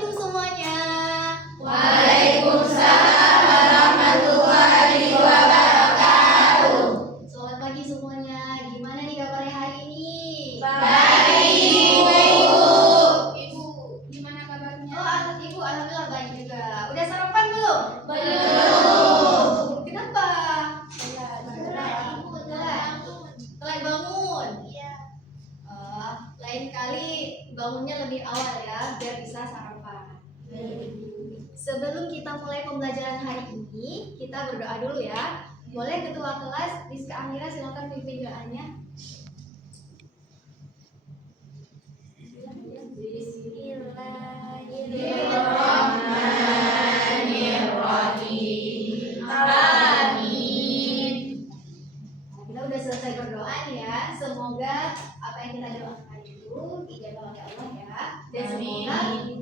Assalamualaikum semuanya. Waalaikumsalam warahmatullahi wabarakatuh. Selamat pagi semuanya. Gimana nih kabarnya hari ini? Baik, Bu. Ibu, gimana kabarnya? Oh, Ibu alhamdulillah baik juga. Udah sarapan belum? Belum. Kenapa? Telat bangun. Iya. Lain kali bangunnya lebih awal ya, biar bisa sarapan. Sebelum kita mulai pembelajaran hari ini, kita berdoa dulu ya. Boleh ketua kelas Rizka Amira silakan pimpin doanya. Bismillahirrahmanirrahim. Amin. Nah, kita udah selesai berdoa nih ya. Semoga apa yang kita doakan itu dijabah oleh Allah ya. Dan semoga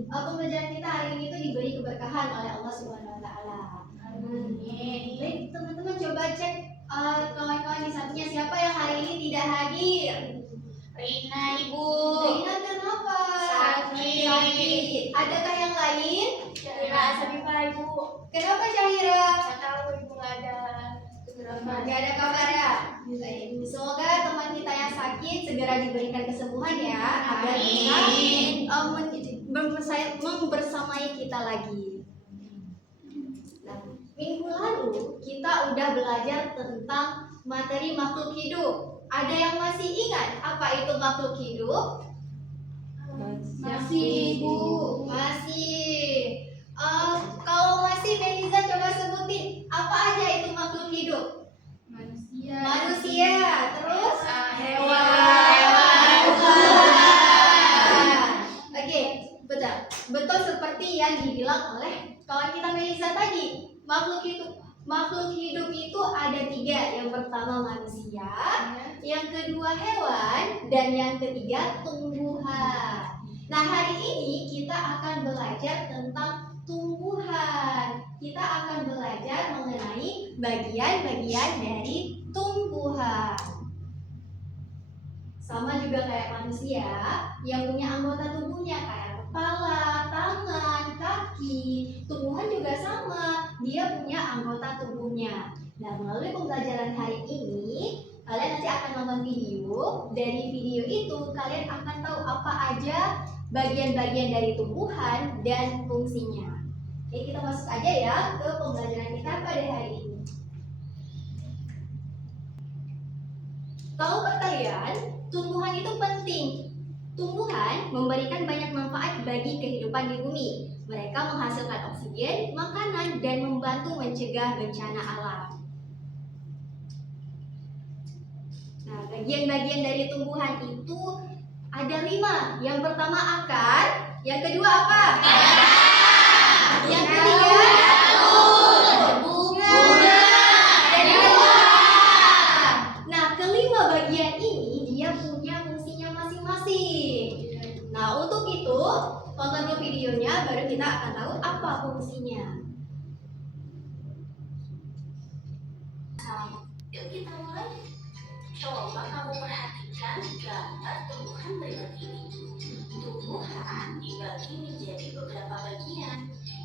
pembelajaran kita hari ini itu diberi keberkahan oleh Allah Subhanahu wa taala. Baik, teman-teman coba cek kawan-kawan di sampingnya siapa yang hari ini tidak hadir. Rina, Ibu. Rina kenapa? Sakit. Adakah yang lain? Syahira, Sabifah, Ibu. Kenapa Syahira? Nggak tahu, Ibu nggak ada. Gak ada kabar ya? Baik. Semoga teman kita yang sakit segera diberikan kesembuhan ya, agar bisa membersamai kita lagi. Nah, minggu lalu kita udah belajar tentang materi makhluk hidup. Ada yang masih ingat apa itu makhluk hidup? Masih, Ibu. Masih. Kalau masih, Beliza coba sebutin apa aja itu makhluk hidup. Manusia, terus Hewan. Oke, betul. Betul seperti yang dibilang oleh kawan kita Melisa tadi. Makhluk hidup itu ada 3. Yang pertama manusia, yang kedua hewan, dan yang ketiga tumbuhan. Nah, hari ini kita akan belajar tentang tumbuhan. Kita akan belajar mengenai bagian-bagian dari tumbuhan. Sama juga kayak manusia yang punya anggota tubuhnya kayak kepala, tangan, kaki. Tumbuhan juga sama, dia punya anggota tubuhnya. Nah, melalui pembelajaran hari ini, kalian nanti akan nonton video. Dari video itu kalian akan tahu apa aja bagian-bagian dari tumbuhan dan fungsinya. Oke, kita masuk aja ya ke pembelajaran kita pada hari ini. Tahukah kalian, tumbuhan itu penting. Tumbuhan memberikan banyak manfaat bagi kehidupan di bumi. Mereka menghasilkan oksigen, makanan, dan membantu mencegah bencana alam. Nah, bagian-bagian dari tumbuhan itu ada 5. Yang pertama akar, yang kedua apa? Yang ketiga bunga, dan yang keempat. Nah, kelima bagian ini dia punya fungsinya masing-masing. Nah, untuk itu tonton dulu videonya, baru kita akan tahu apa fungsinya. Yuk kita mulai. Coba kamu perhatikan gambar tumbuhan berikut ini. Tumbuhan dibagi menjadi beberapa bagian,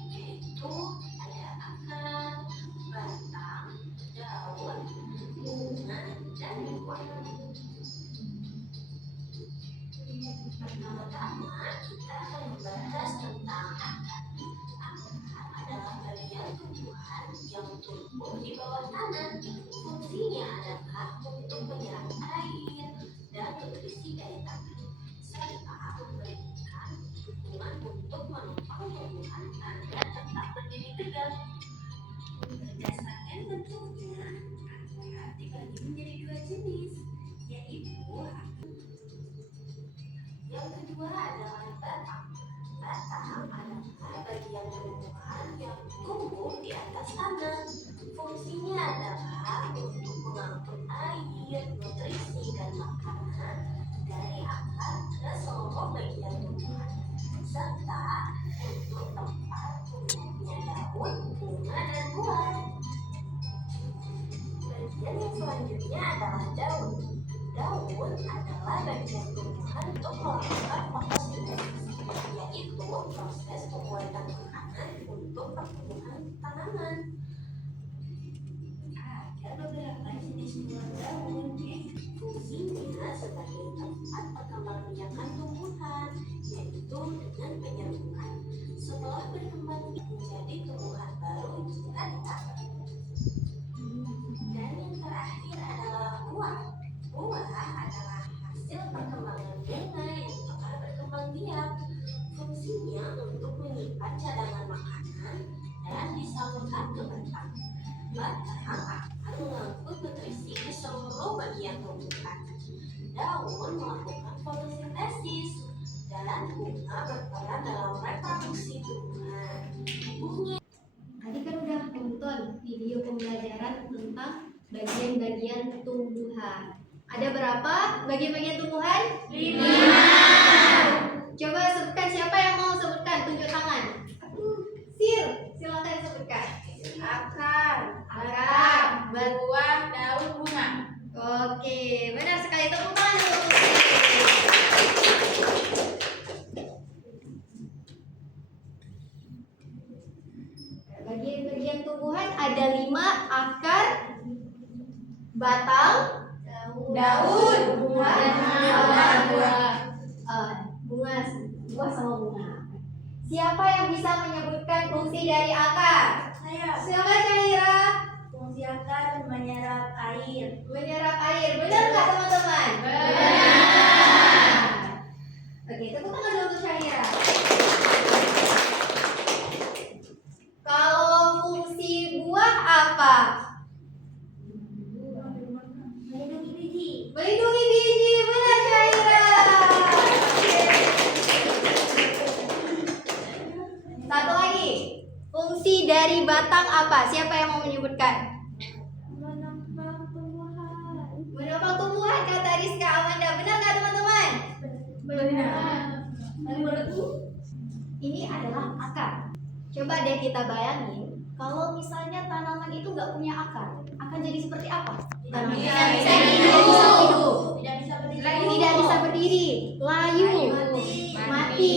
yaitu ada akar, batang, daun, bunga, dan buah. Pertama-tama kita akan membahas tentang akar. Akar adalah bagian tumbuhan yang tumbuh di bawah tanah. Fungsinya adalah untuk menyerap air dan nutrisi dari tanah, serta memberikan dukungan untuk menopang tumbuhan agar tetap berdiri tegak. Berdasarkan bentuknya, akar dibagi menjadi 2 jenis, yaitu yang kedua adalah batang. Batang adalah bagian tumbuhan yang tumbuh di atas tanah. Fungsinya adalah untuk mengangkut air, nutrisi, dan makanan dari akar ke seluruh bagian tumbuhan, serta untuk tempat tumbuhnya daun, bunga, dan buah. Bagian yang selanjutnya adalah daun. Daun adalah bagian tumbuhan untuk melakukan fotosintesis, yaitu proses pembuatan makanan untuk pertumbuhan tanaman. Ada beberapa jenis buah daun, fungsinya sebagai tempat perkembangbiakan tumbuhan, yaitu dengan penyerbukan. Setelah berkembang menjadi tumbuhan baru jika ditangkap. Dan yang terakhir adalah buah. Buah adalah hasil perkembangan bunga yang telah berkembang biak. Fungsinya untuk menyimpan cadangan makanan dan disalurkan ke batang. Batang akan mengangkut nutrisi ke seluruh bagian tumbuhan. Daun melakukan fotosintesis dan bunga berperan dalam reproduksi tumbuhan. Bunga Tadi kan udah nonton video pembelajaran tentang bagian-bagian tumbuhan. Ada berapa bagian-bagian tumbuhan? 5. Coba sebutkan, siapa yang mau sebutkan? Tunjuk tangan. Silakan sebutkan. Akar, buah, daun, bunga. Oke, benar sekali. Tepuk tangan dulu. Bagian-bagian tumbuhan ada 5: akar, batang, daun, bunga, sama buah. Buah sama bunga. Siapa yang bisa menyebutkan fungsi dari akar? Saya. Silakan Syahira. Fungsi akar menyerap air. Menyerap air, benar nggak teman-teman? Benar. Oke, tepuk tangan dulu untuk Syahira. Kalau fungsi buah apa? Melindungi biji. Melindungi biji, benar Syahira. Satu lagi, fungsi dari batang apa? Siapa yang mau menyebutkan? Menopang tumbuhan. Menopang tumbuhan, kata Rizka Amanda. Benar nggak teman-teman? Benar. Ini adalah akar. Coba deh kita bayangin, kalau misalnya tanaman itu nggak punya akar, akan jadi seperti apa? Tidak bisa hidup. Tidak bisa berdiri. Tidak bisa berdiri, layu, Mati.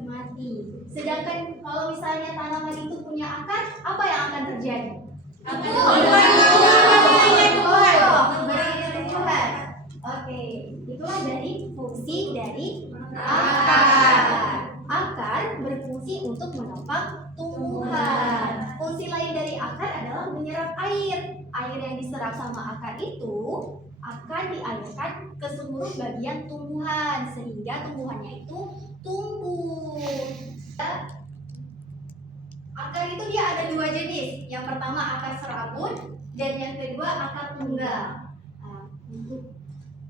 mati. Sedangkan kalau misalnya tanaman itu punya akar, apa yang akan terjadi? Berikan tumbuhan. Oke, itulah dari fungsi dari akar. Akar berfungsi untuk menopang tumbuhan. Fungsi lain dari akar adalah menyerap air. Air yang diserap sama akar itu akan dialirkan ke seluruh bagian tumbuhan sehingga tumbuhannya itu tumbuh. Akar itu dia ada 2 jenis. Yang pertama akar serabut dan yang kedua akar tunggal. Nah, untuk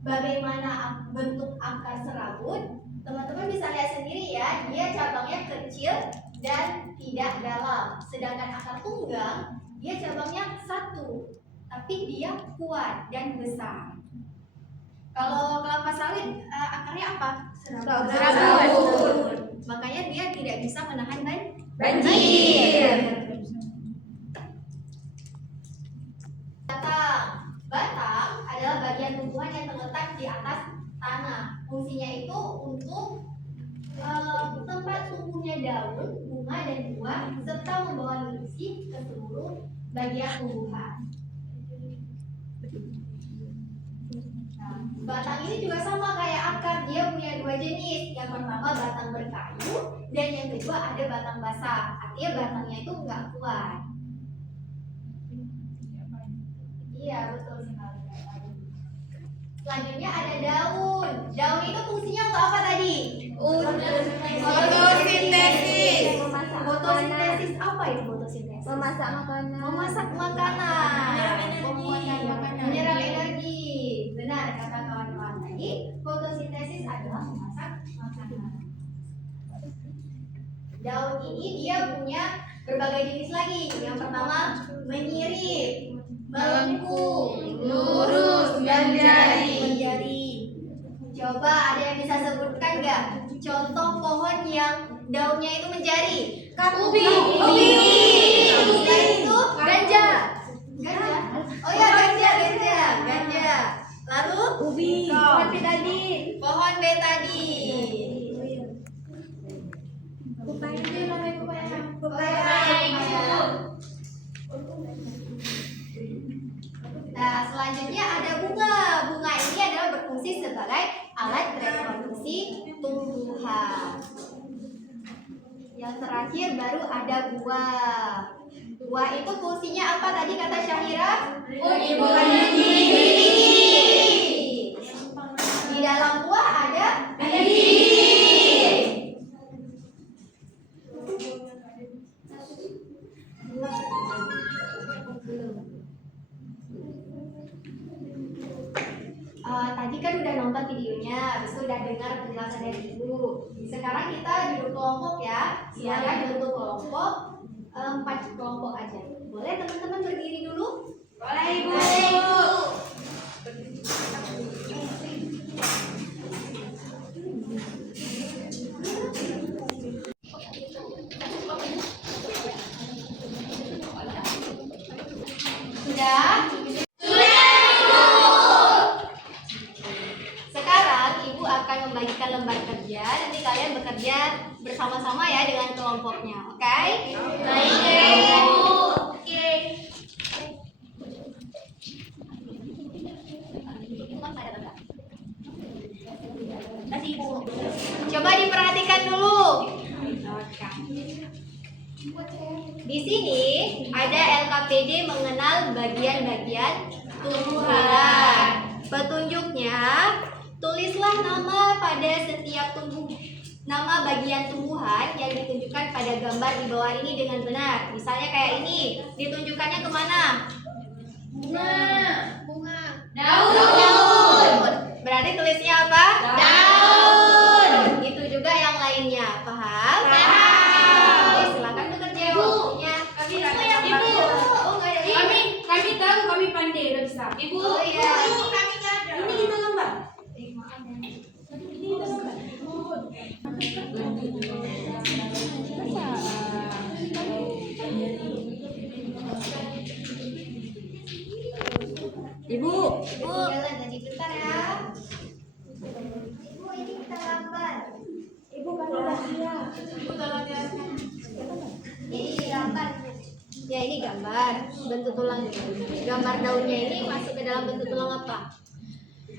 bagaimana bentuk akar serabut? Teman-teman bisa lihat sendiri ya, dia cabangnya kecil dan tidak dalam. Sedangkan akar tunggal, dia cabangnya satu, tapi dia kuat dan besar. Kalau kelapa sawit, akarnya apa? Serabut. Makanya dia tidak bisa menahan banjir. Batang adalah bagian tumbuhan yang terletak di atas tanah. Fungsinya itu untuk tempat tumbuhnya daun, bunga, dan buah serta membawa nutrisi ke seluruh bagian tumbuhan. Nah, batang ini juga sama kayak akar, dia punya 2 jenis. Yang pertama batang berkayu dan yang kedua ada batang basah. Artinya batangnya itu nggak kuat. Iya, betul sekali. Selanjutnya ada daun. Daun itu fungsinya untuk apa tadi? Fotosintesis. Fotosintesis apa itu fotosintesis? Memasak makanan. Memasak makanan. Makanan. Menyerap energi. Benar kata kawan-kawan tadi. Fotosintesis adalah memasak makanan. Daun ini dia punya berbagai jenis lagi. Yang pertama menyirip, melengkung, lurus, dan menjari. Coba ada yang bisa sebutkan nggak contoh pohon yang daunnya itu menjari? Ubi. Selain itu ganja. Oh ya ganja. Lalu Ubi. Pohon betadin. Pohon betadin. Pepaya dia namanya pepaya. Pepaya. Nah, selanjutnya ada bunga. Bunga ini adalah berfungsi sebagai alat reproduksi tumbuhan. Yang terakhir baru ada buah. Buah itu fungsinya apa tadi kata Syahira? Buah di dalam buah ada biji. Tadi kan udah nonton videonya, habis itu udah dengar penjelasan dari ibu. Sekarang kita duduk kelompok ya, silakan bentuk kelompok 4 kelompok aja. Boleh teman-teman berdiri dulu? Boleh ibu. Sudah? Sekarang ibu akan membagikan lembar kerja. Nanti kalian bekerja bersama-sama ya dengan kelompoknya. Oke? Baik. Oke. Coba diperhatikan dulu. Di sini ada LKPD mengenal bagian-bagian tumbuhan. Petunjuknya, tulislah nama pada setiap nama bagian tumbuhan yang ditunjukkan pada gambar di bawah ini dengan benar. Misalnya kayak ini, ditunjukkannya kemana? Bunga. Daun. Berarti tulisnya apa? Daun. Itu juga yang lainnya. Paham? Oke, silakan bekerja. Waktunya. Ibu. Oh, enggak ada. Kami tahu, kami pandai udah bisa. Ibu. Oh iya. Kami nggak ada. Ini kita gambar. Ibu. Jalan jadi bentar ya. Ibu, ini kita gambar. Ibu kami udah siap. Ini gambar. Ya, ini gambar bentuk tulang. Gambar daunnya ini masuk ke dalam bentuk tulang apa?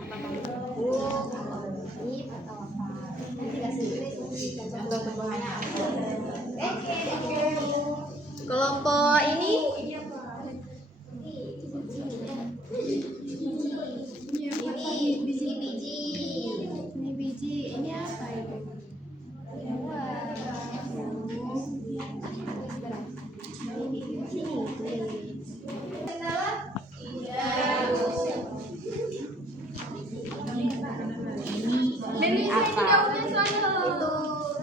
Apakah bentuk atau ini atau apa? Nanti kasih contoh tumbuhannya apa? Oke. Kelompok ini biji. Ini biji, ini apa ibu? Ini apa?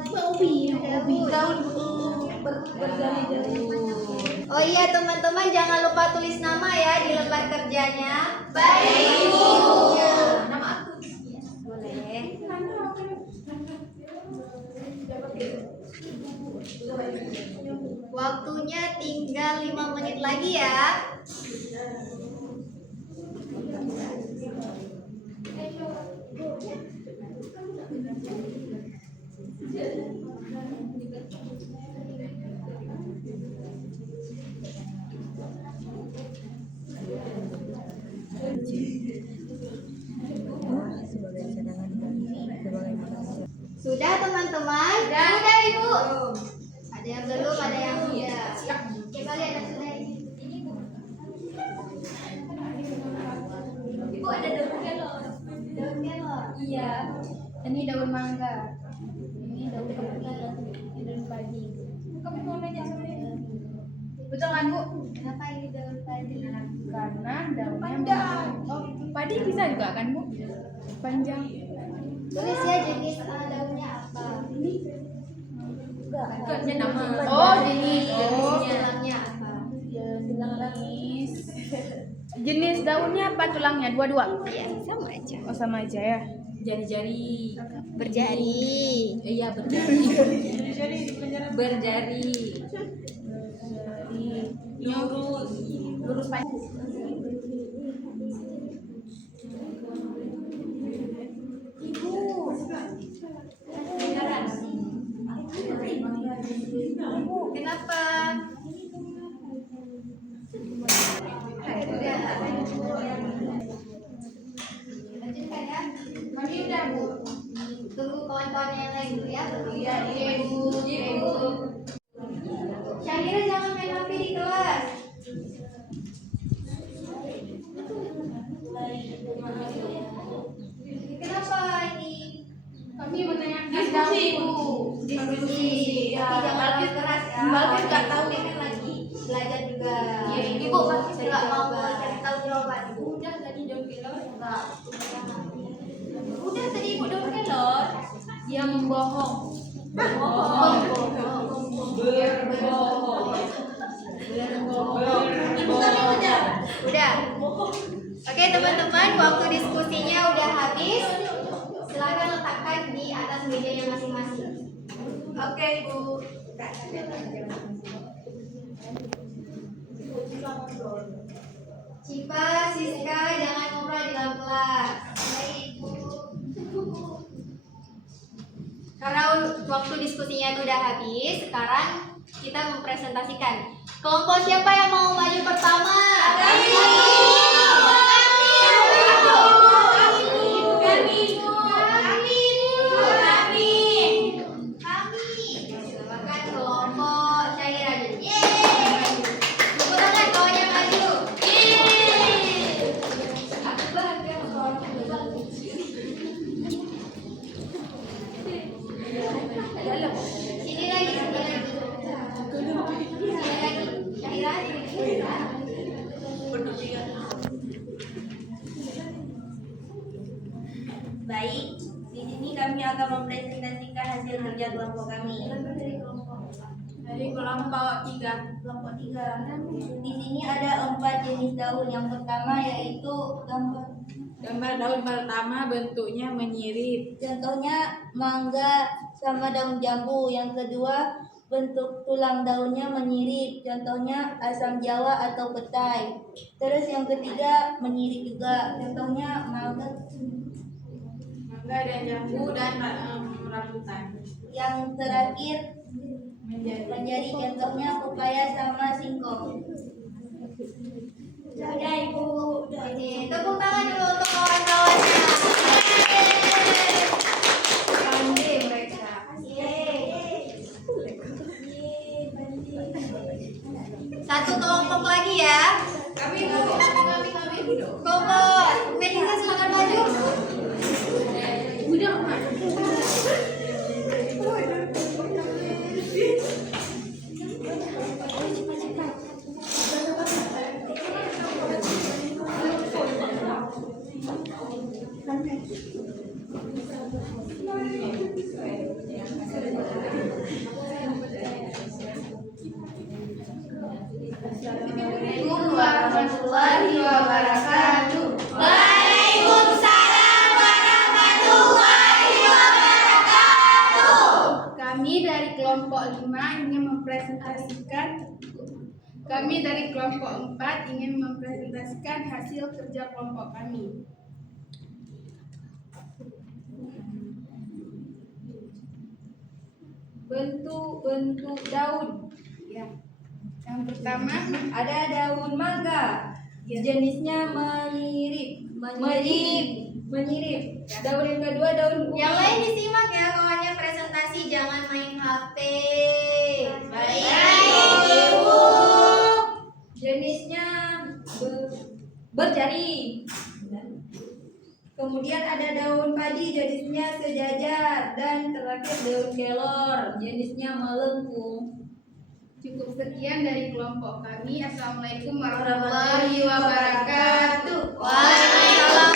Itu ubi. Daun berjari-jari. Oh iya teman-teman, jangan lupa tulis nama ya di lembar kerjanya. Baik ibu. Nama aku. Boleh. Waktunya tinggal 5 menit lagi ya. Sudah teman-teman? Sudah ibu. Ada yang belum, ada yang sudah. Coba lihat yang sudah ini. Ibu ada daun kelor. Daun kelor. Iya. Ini daun mangga. Ini daun padi. Ini daun padi. Kamu mau nanya sama ini? Betul kan bu? Kenapa ini daun padi? Karena daunnya oh, padi bisa juga kan bu? Panjang. Tulis ya jenis daunnya apa. Ikutnya nama. Oh jenis. Tulangnya apa? Jenis. Jenis daunnya apa tulangnya? Dua-dua? Iya, sama aja. Oh sama aja ya. Jari-jari. Berjari. Iya berjari. Berjari. Lurus panjang. Ya, ibu. Syahira jangan main HP di kelas. Kenapa ini? Kami menanyakan Diskusi, Ibu. Diskusi. Ya. Tapi jangan terlalu keras ya. Mbak Alvin nggak tahu. Dia kan lagi belajar juga. Iya, Ibu pasti nggak mau cari tahu jawaban. Udah tadi daun kelor. Enggak. Udah tadi ibu daun kelor. Dia membohong. Udah. Oke teman-teman, waktu diskusinya udah habis. Silakan letakkan di atas mejanya masing-masing. Oke, Bu. Cipa, Siska, jangan ngobrol di dalam kelas. Baik, Bu. Karena waktu diskusinya itu udah habis, sekarang kita mempresentasikan. Kelompok siapa yang mau maju pertama? Silakan kelompok Syahira dulu. Yeay. Tepuk tangan kawan yang maju. Aku bangga kawan. Sini lagi, sini lagi. Sini lagi. Syahira. Baik, di sini kami akan mempresentasikan hasil kerja kelompok kami. Dari kelompok 3. Kelompok 3. Di sini ada 4 jenis daun. Yang pertama yaitu Gambar daun pertama bentuknya menyirip. contohnya mangga sama daun jambu. Yang kedua bentuk tulang daunnya menyirip. Contohnya asam jawa atau petai. Terus yang ketiga menyirip juga. Contohnya mangga. Mangga dan jambu dan rambutan. Yang terakhir menjadi contohnya pepaya sama singkong. Sudah Ibu. Oke, tepuk tangan dulu untuk kawan-kawannya. Pandai mereka. Satu kelompok lagi ya. Kami. Kelompok Melisa silakan maju. Udah, Mak. Assalamualaikum warahmatullahi wabarakatuh. Kami dari kelompok 5 ingin mempresentasikan Kami dari kelompok 4 ingin mempresentasikan hasil kerja kelompok kami. Bentuk daun. Ya. Yang pertama Ada daun mangga. Jenisnya menyirip. Menyirip. Daun yang kedua daun ubi. Yang lain disimak ya kawannya presentasi, jangan main HP. Ibu. Jenisnya berjari. Kemudian ada daun padi, jenisnya sejajar. Dan terakhir daun kelor, jenisnya melengkung. Cukup sekian dari kelompok kami. Assalamualaikum warahmatullahi wabarakatuh. Waalaikumsalam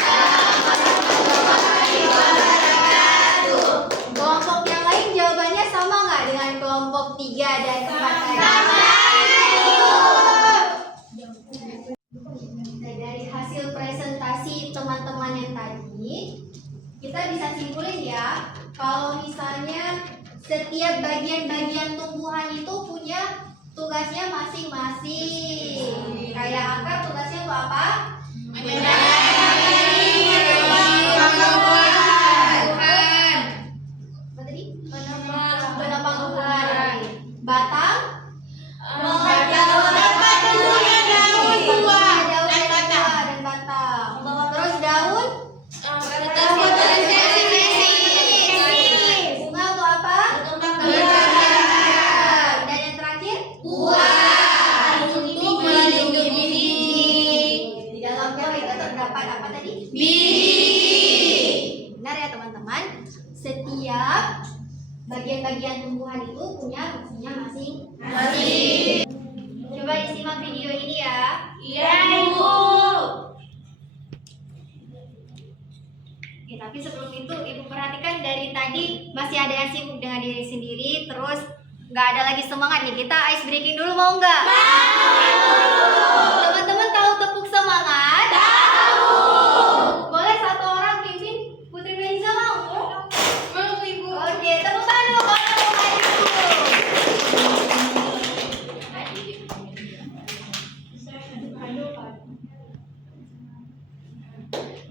warahmatullahi wabarakatuh. Kelompok yang lain jawabannya sama nggak dengan kelompok 3 dan 4 tadi? Nah, dari hasil presentasi teman-teman yang tadi, kita bisa simpulin ya, kalau misalnya setiap bagian-bagian tumbuhan itu punya tugasnya masing-masing. Kayak akar tugasnya untuk apa? Apa tadi? Menopang tumbuhan. Batang? Dan batang. Terus daun? Bunga untuk apa? bagian-bagian tumbuhan itu punya fungsinya masing-masing. Coba disimak video ini ya. Iya, Ibu. Ya, tapi sebelum itu Ibu perhatikan dari tadi masih ada yang sibuk dengan diri sendiri, terus nggak ada lagi semangat nih. Kita ice breaking dulu, mau nggak? Teman-teman tahu tepuk semangat? Tahu. Boleh satu orang pimpin? Putri Meliza mau? Mau Ibu. Oke, tepuk tangan dulu kalau mau maju.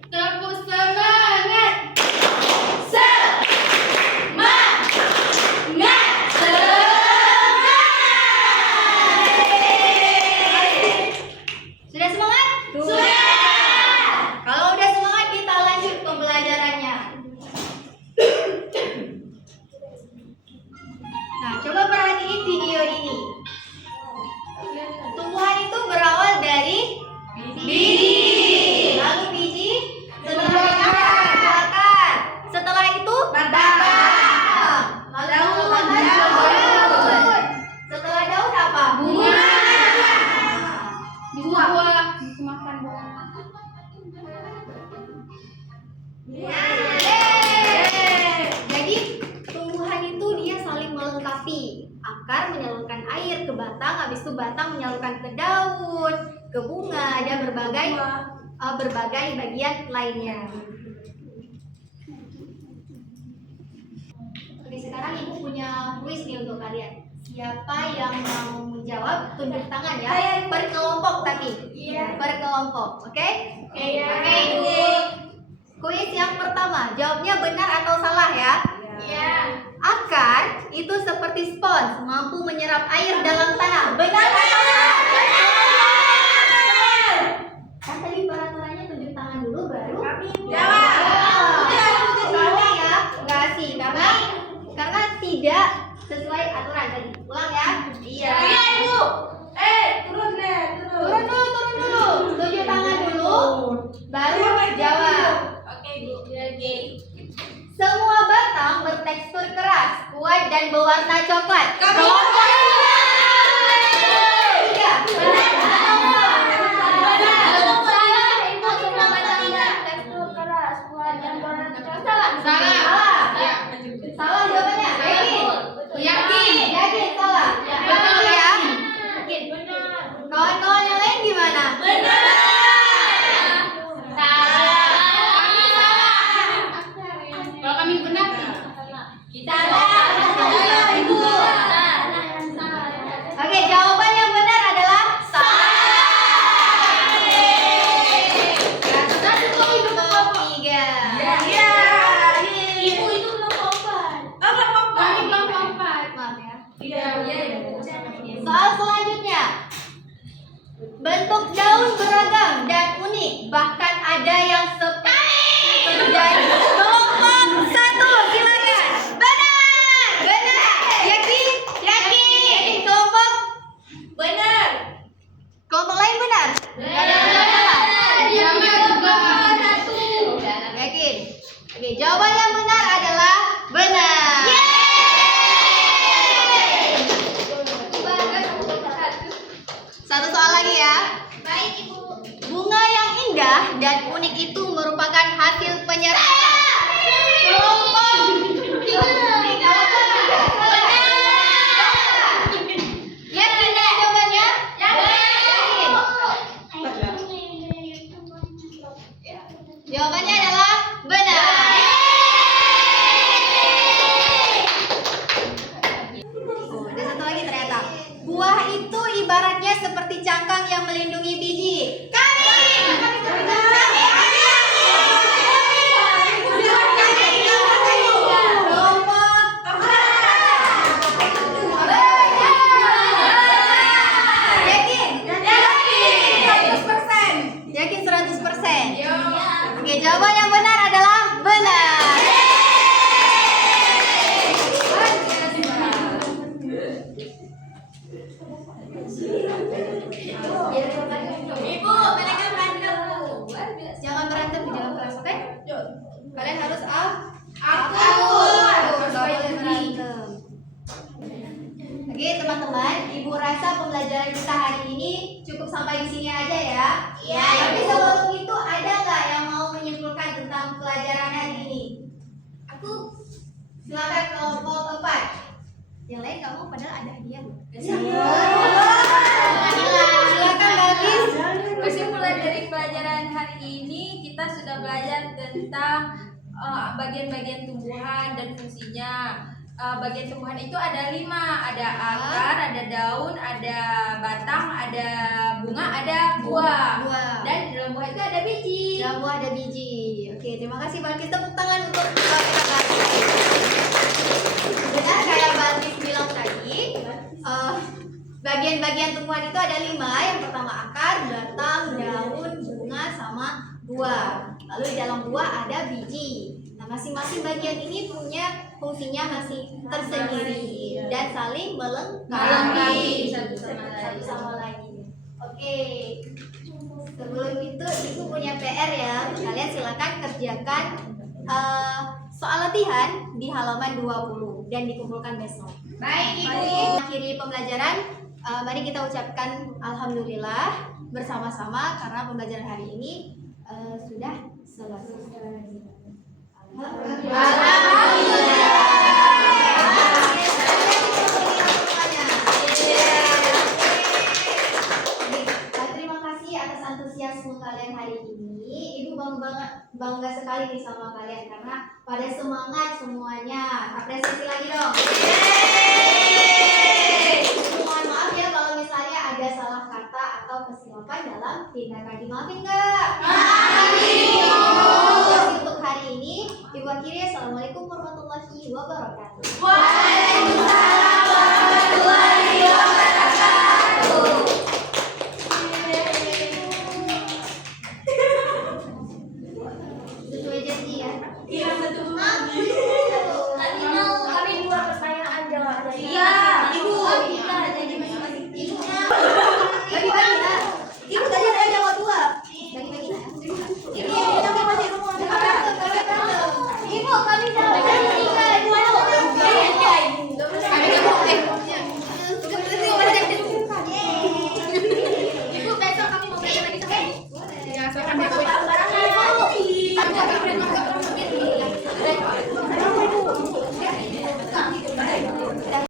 Tepuk semangat. Sudah semangat? Sudah. Kalau udah semangat kita lanjut pembelajarannya. Nah, coba perhatiin video ini. Tumbuhan itu berawal dari biji. Lalu biji setelah akar. Setelah itu batang. Lalu daun. Setelah daun apa? Bunga. Bisa buah. Bisa makan buah. Jadi tumbuhan itu dia saling melengkapi. Akar menyalurkan air ke batang, habis itu batang menyalurkan ke daun, ke bunga, dan berbagai bagian lainnya. Oke, sekarang Ibu punya kuis nih untuk kalian. Siapa yang mau menjawab tunjuk tangan ya. Per kelompok tapi. Per kelompok, oke? Oke, Ibu. Kuis yang pertama, jawabnya benar atau salah ya? Akar itu seperti spons, mampu menyerap air dalam tanah. Benar atau salah? Kan tadi peraturannya tunjuk tangan dulu baru jawab. Salah ya, nggak sih, karena tidak sesuai aturan tadi. Ulang ya. Iya. Ibu. Turun deh, Turun dulu. Tunjuk tangan dulu, baru jawab. Oke, Bu. Oke. Semua batang bertekstur keras, kuat dan berwarna coklat. Tiga. Salah jawabannya. Yakin salah. Betul ya. Kawan-kawan yang lain gimana? Kalau kami benar. Oke, jawaban yang benar adalah salah. Tiga. Ibu itu belum kompak. Kami belum kompak. Maaf ya. Iya. Soal selanjutnya. Bentuk daun beragam dan unik, bahkan ada yang terjadi. Kelompok satu, silakan. Benar. Yakin. Kelompok lain benar. Yakin. Oke, jawaban yang benar adalah benar. Satu soal lagi ya. Baik, Ibu. Bunga yang indah dan unik itu merupakan hasil penyerapan. Kelompok tiga. Yakin deh jawabannya? Yakin. Jawabannya adalah benar. Ada satu lagi ternyata. Buah itu ibaratnya seperti cangkang yang melindungi biji. Yakin 100%. Oke, jawaban yang benar adalah benar. Ibu, mereka berantem. Jangan berantem di dalam kelas, oke? Kalian harus akur. Akur. Nggak boleh berantem. Oke teman-teman, Ibu rasa pembelajaran kita hari ini cukup sampai di sini aja ya. Iya, Tapi Ibu. sebelum itu ada nggak yang mau menyimpulkan tentang pelajaran hari ini? Aku Silakan kelompok 4. Yang lain nggak mau padahal ada hadiah loh. Silakan Gadis. Kesimpulan dari pelajaran hari ini kita sudah belajar tentang bagian-bagian tumbuhan dan fungsinya. Bagian tumbuhan itu ada 5, ada akar, ada daun, ada batang, ada bunga, ada buah. Dan di dalam buah itu ada biji. Dalam buah ada biji. Oke, terima kasih Balkis. Tepuk tangan untuk Kak Balkis. Benar kayak Balkis bilang tadi, bagian-bagian tumbuhan itu ada 5. Yang pertama akar, batang, daun, bunga, sama buah. Lalu di dalam buah ada biji. Nah, masing-masing bagian ini punya fungsinya masih tersendiri dan saling melengkapi Satu sama satu lain. sama lain. Oke. Sebelum itu Ibu punya PR ya. Kalian silakan kerjakan soal latihan di halaman 20 dan dikumpulkan besok. baik Ibu. Mari akhiri pembelajaran. Mari kita ucapkan alhamdulillah bersama-sama karena pembelajaran hari ini sudah selesai. Terima kasih atas antusiasme kalian hari ini. Ibu bangga sekali nih sama kalian karena pada semangat semuanya. Apresiasi lagi dong. Mohon maaf ya kalau misalnya ada salah kata atau kesilapan dalam tindakan. Dimaafin nggak? Maafin. Untuk hari ini, Ibu akhiri. Assalamualaikum warahmatullahi wabarakatuh. Waalaikumsalam.